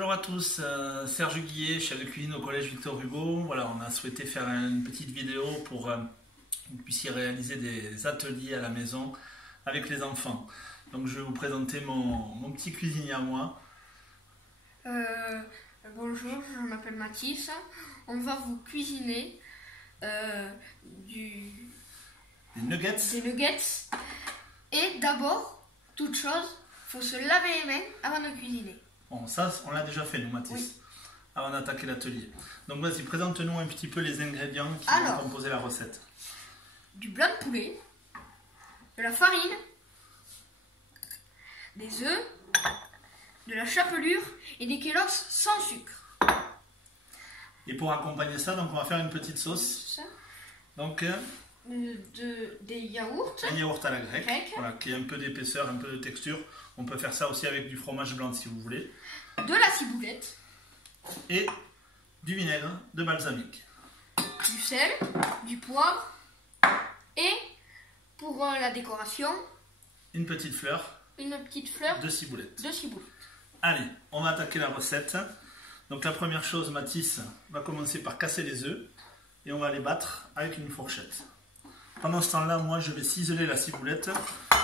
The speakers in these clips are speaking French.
Bonjour à tous, Serge Guillet, chef de cuisine au collège Victor Hugo. Voilà, on a souhaité faire une petite vidéo pour que vous puissiez réaliser des ateliers à la maison avec les enfants. Donc je vais vous présenter mon petit cuisinier à moi. Bonjour, je m'appelle Mathis. On va vous cuisiner des nuggets. Et d'abord, toute chose, il faut se laver les mains avant de cuisiner. Bon, ça, on l'a déjà fait, nous, Mathis, oui, avant d'attaquer l'atelier. Donc, vas-y, présente-nous un petit peu les ingrédients qui vont composer la recette. Du blanc de poulet, de la farine, des œufs, de la chapelure et des Kellogg's sans sucre. Et pour accompagner ça, donc on va faire une petite sauce. Ça. Donc, des yaourts. Un yaourt à la grecque, voilà, qui a un peu d'épaisseur, un peu de texture. On peut faire ça aussi avec du fromage blanc si vous voulez. De la ciboulette. Et du vinaigre de balsamique. Du sel, du poivre. Et pour la décoration, une petite fleur. De ciboulette. Allez, on va attaquer la recette. Donc la première chose, Mathis va commencer par casser les œufs. Et on va les battre avec une fourchette. Pendant ce temps-là, moi, je vais ciseler la ciboulette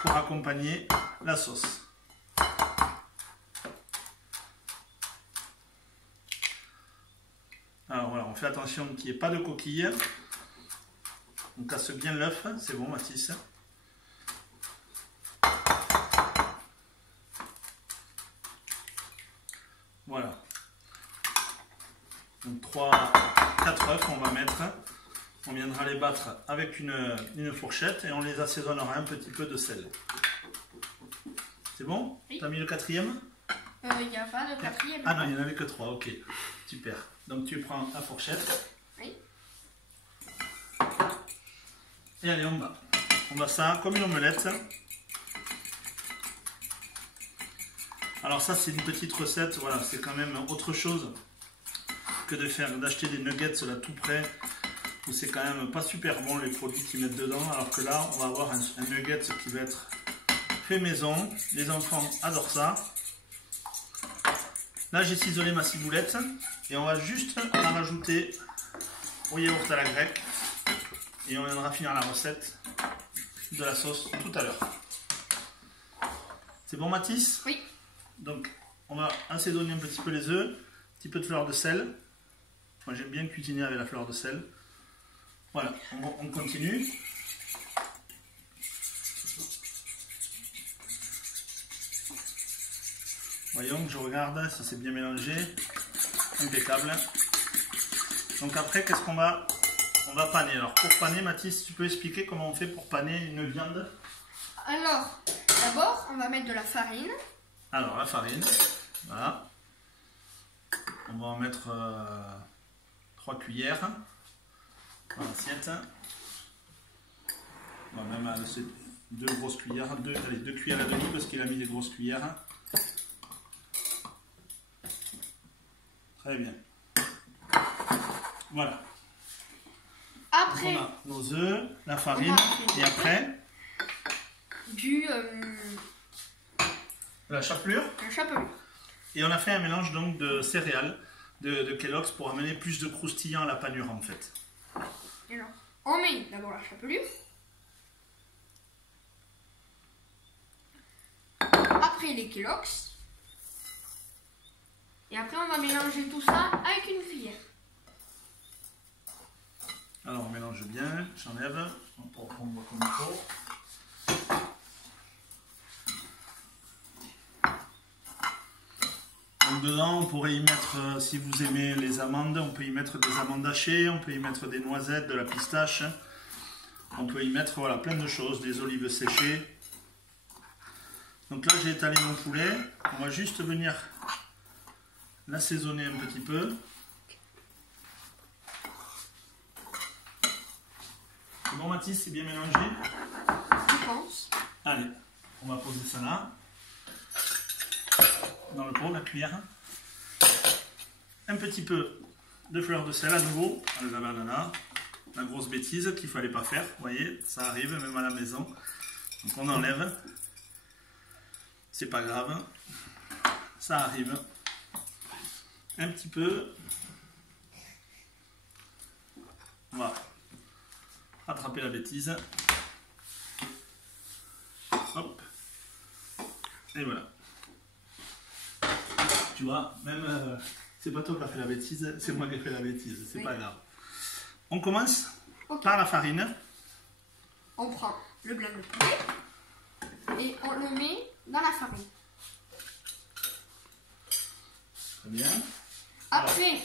pour accompagner la sauce. Alors voilà, on fait attention qu'il n'y ait pas de coquille. On casse bien l'œuf, c'est bon, Mathis. Voilà. Donc 4 œufs, on va mettre. On viendra les battre avec une fourchette et on les assaisonnera un petit peu de sel. C'est bon? Oui. T'as mis le quatrième? Il n'y a pas de quatrième. Ah non, il n'y en avait que 3, ok. Super. Donc tu prends la fourchette. Oui. Et allez, on bat. On bat ça comme une omelette. Alors ça, c'est une petite recette. Voilà, c'est quand même autre chose que d'acheter des nuggets là tout près, où c'est quand même pas super bon les produits qu'ils mettent dedans, alors que là on va avoir un nugget qui va être fait maison. Les enfants adorent ça. Là j'ai ciselé ma ciboulette et on va juste en rajouter au yaourt à la grecque et on viendra finir la recette de la sauce tout à l'heure. C'est bon, Mathis? Oui. Donc on va assaisonner un petit peu les œufs, un petit peu de fleur de sel. Moi j'aime bien cuisiner avec la fleur de sel. Voilà, on continue. Voyons que je regarde, ça s'est bien mélangé. Impeccable. Donc après, qu'est-ce qu'on va... On va paner. Alors pour paner, Mathis, tu peux expliquer comment on fait pour paner une viande? Alors, d'abord, on va mettre de la farine. Alors la farine, voilà. On va en mettre 3 cuillères dans l'assiette. On va même laisser 2 grosses cuillères, 2 cuillères et demie parce qu'il a mis des grosses cuillères. Très bien. Voilà. Après, on a nos œufs, la farine et après la chapelure. Et on a fait un mélange donc de céréales de Kellogg's pour amener plus de croustillant à la panure en fait. Alors, on met d'abord la chapelure. Après les Kellogg's. Et après on va mélanger tout ça avec une cuillère. Alors on mélange bien, j'enlève, on prendre comme il faut. Donc dedans on pourrait y mettre, si vous aimez les amandes, on peut y mettre des amandes hachées, on peut y mettre des noisettes, de la pistache. On peut y mettre voilà, plein de choses, des olives séchées. Donc là j'ai étalé mon poulet, on va juste venir l'assaisonner un petit peu. C'est bon, Mathis, c'est bien mélangé? Je pense. Allez, on va poser ça là. Dans le pot, la cuillère. Un petit peu de fleur de sel à nouveau. La grosse bêtise qu'il ne fallait pas faire. Vous voyez, ça arrive même à la maison. Donc on enlève. C'est pas grave. Ça arrive. un petit peu. On va rattraper la bêtise. Hop. Et voilà. Tu vois, même c'est pas toi qui as fait la bêtise, c'est moi qui ai fait la bêtise, c'est pas grave. On commence par la farine. On prend le blanc de poulet et on le met dans la farine. Très bien. Après,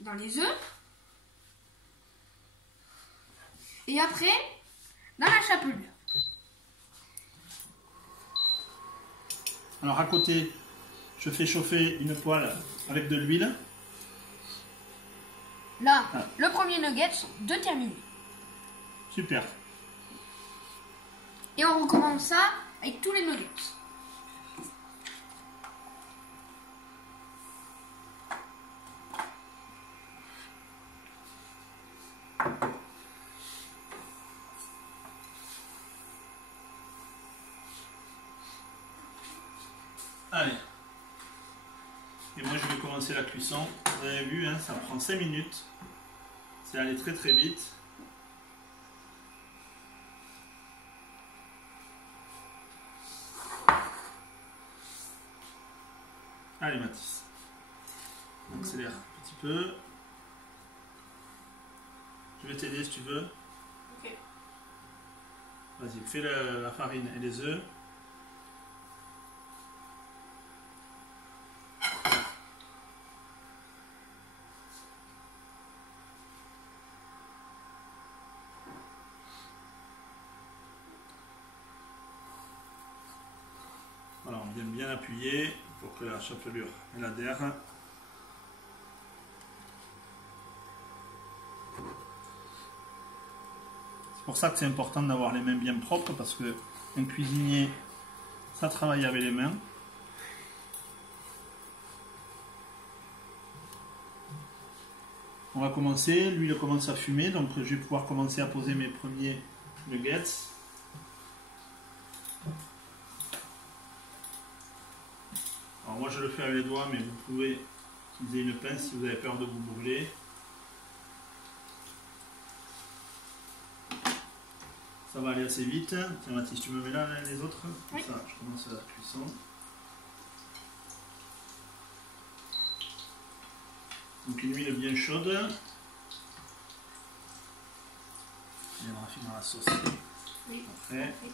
dans les œufs. Et après, dans la chapelure. Alors à côté, je fais chauffer une poêle avec de l'huile. Là, le premier nugget de terminer. Super. Et on recommence ça avec tous les nuggets. Allez. Et moi je vais commencer la cuisson. Vous avez vu, hein, ça prend 5 minutes. C'est allé très très vite. Allez Mathis. On accélère un petit peu. Je vais t'aider si tu veux. Ok. Vas-y, fais la farine et les œufs. Voilà, on vient bien appuyer pour que la chapelure elle adhère. C'est pour ça que c'est important d'avoir les mains bien propres parce que un cuisinier, ça travaille avec les mains. On va commencer, l'huile commence à fumer, donc je vais pouvoir commencer à poser mes premiers nuggets. Alors moi je le fais avec les doigts, mais vous pouvez utiliser une pince si vous avez peur de vous brûler. Ça va aller assez vite. Tiens Mathis, tu me mets là les autres? Oui. Ça, je commence la cuisson. Donc une huile bien chaude. Et on va finir la sauce. Oui. Après. Oui.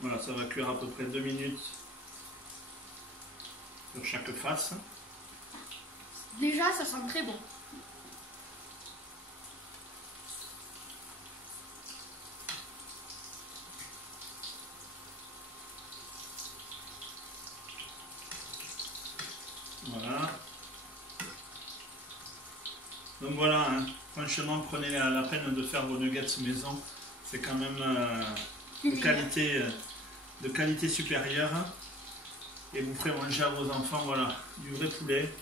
Voilà, ça va cuire à peu près 2 minutes sur chaque face. Déjà, ça sent très bon. Voilà. Donc voilà, hein. Franchement, prenez la peine de faire vos nuggets maison. C'est quand même de qualité supérieure. Et vous ferez manger à vos enfants, voilà, du vrai poulet.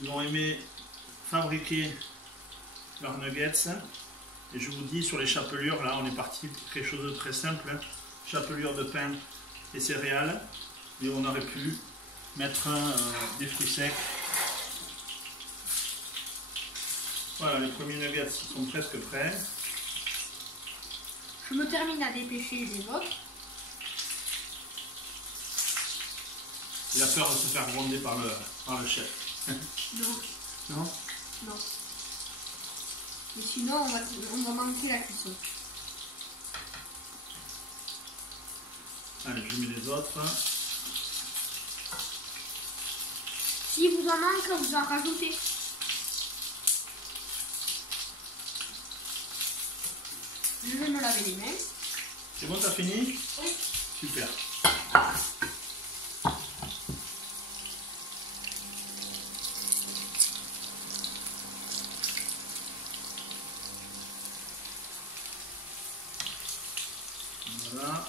Ils vont aimer fabriquer leurs nuggets. Et je vous dis, sur les chapelures, là, on est parti pour quelque chose de très simple. Hein. Chapelure de pain et céréales. Et on aurait pu mettre des fruits secs. Voilà, les premiers nuggets sont presque prêts. Je me termine à dépêcher les autres. Il a peur de se faire gronder par le chef. Non, Non? non. Mais sinon, on va manquer la cuisson. Allez, je mets les autres. Si vous en manque, vous en rajoutez. Je vais me laver les mains. C'est bon, t'as fini? Oui. Super. Voilà.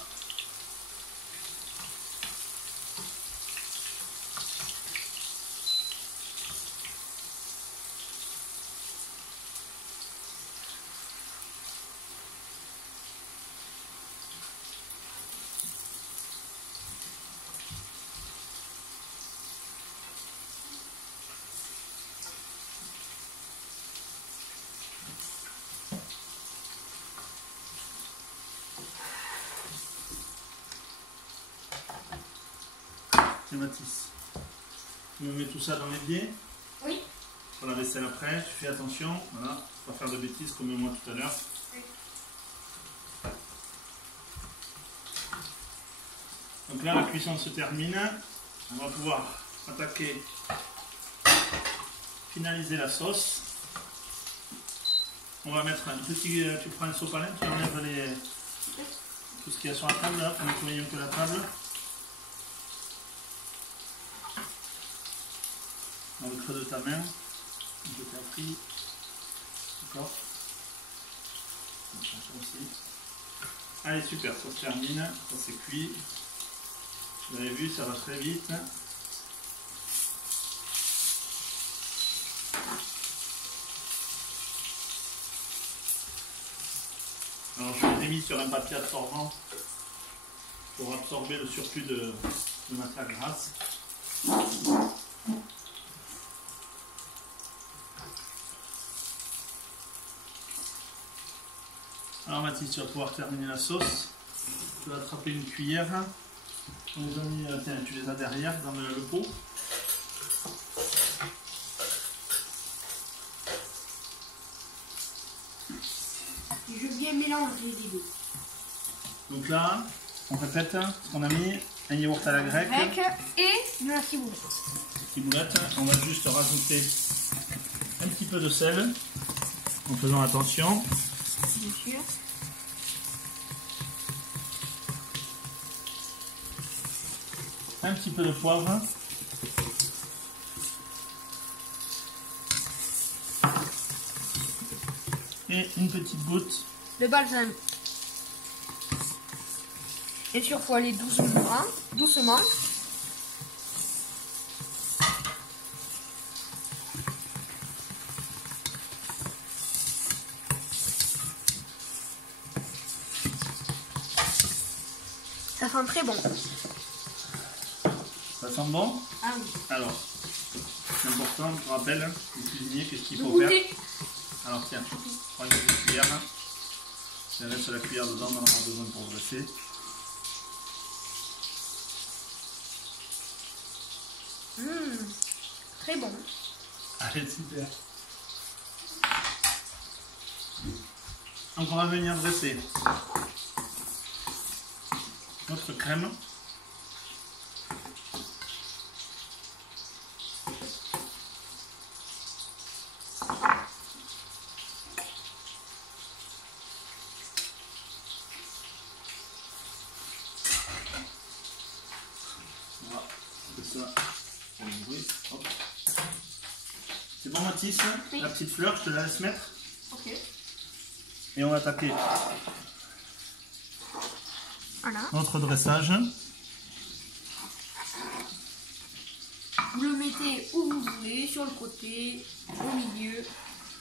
Tiens Mathis, tu me mets tout ça dans les pieds. Oui. Pour la vaisselle après, tu fais attention, voilà, faut pas faire de bêtises comme moi tout à l'heure. Oui. Donc là, la cuisson se termine. On va pouvoir attaquer, finaliser la sauce. On va mettre un petit, tu prends un sopalin, tu enlèves tout ce qu'il y a sur la table, là, pour nettoyer un peu la table. Dans le creux de ta main, je t'ai appris. D'accord. Ça aussi. Allez, super, ça se termine, ça c'est cuit. Vous avez vu, ça va très vite. Alors je l'ai mis sur un papier absorbant pour absorber le surplus de matière grasse. Alors Mathis, tu vas pouvoir terminer la sauce. Tu vas attraper une cuillère. On les a mis, tiens, tu les as derrière dans le pot. Je viens mélanger les deux. Donc là, on répète, on a mis un yaourt à la grecque. Et de la ciboulette. Ciboulette. On va juste rajouter un petit peu de sel en faisant attention. Bien sûr. Un petit peu de poivre. Et une petite goutte de balsamique. Et surpoiler doucement. Ça sent très bon. Ça sent bon? Ah oui. Alors, c'est important, je te rappelle, le cuisinier, qu'est-ce qu'il faut Goûter. faire? Alors tiens, prends une petite cuillère. Je laisse la cuillère dedans, on en aura besoin pour dresser. Très bon. Allez, super. Donc on va venir dresser notre crème. C'est bon Mathis, oui. La petite fleur, je te la laisse mettre. Ok. Et on va attaquer Voilà. notre dressage. Vous le mettez où vous voulez, sur le côté, au milieu,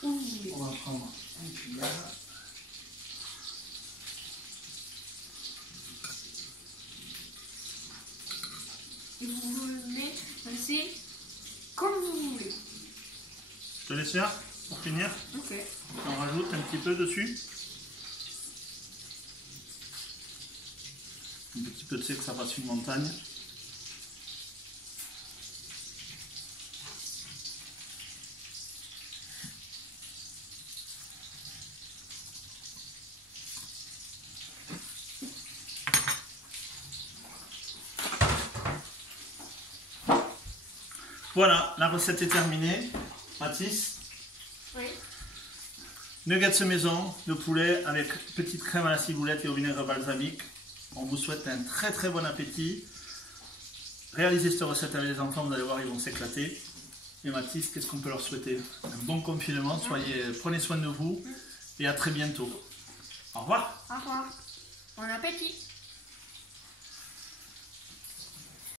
où vous voulez. On va prendre une cuillère. Et vous le mettez comme vous voulez. Je te laisse faire pour finir. Ok. On rajoute un petit peu dessus. Un petit peu de sel que ça fasse une montagne. Voilà, la recette est terminée. Mathis, Oui. nuggets maison de poulet avec petite crème à la ciboulette et au vinaigre balsamique. On vous souhaite un très très bon appétit. Réalisez cette recette avec les enfants, vous allez voir, ils vont s'éclater. Et Mathis, qu'est-ce qu'on peut leur souhaiter? Un bon confinement, prenez soin de vous et à très bientôt. Au revoir. Au revoir. Bon appétit.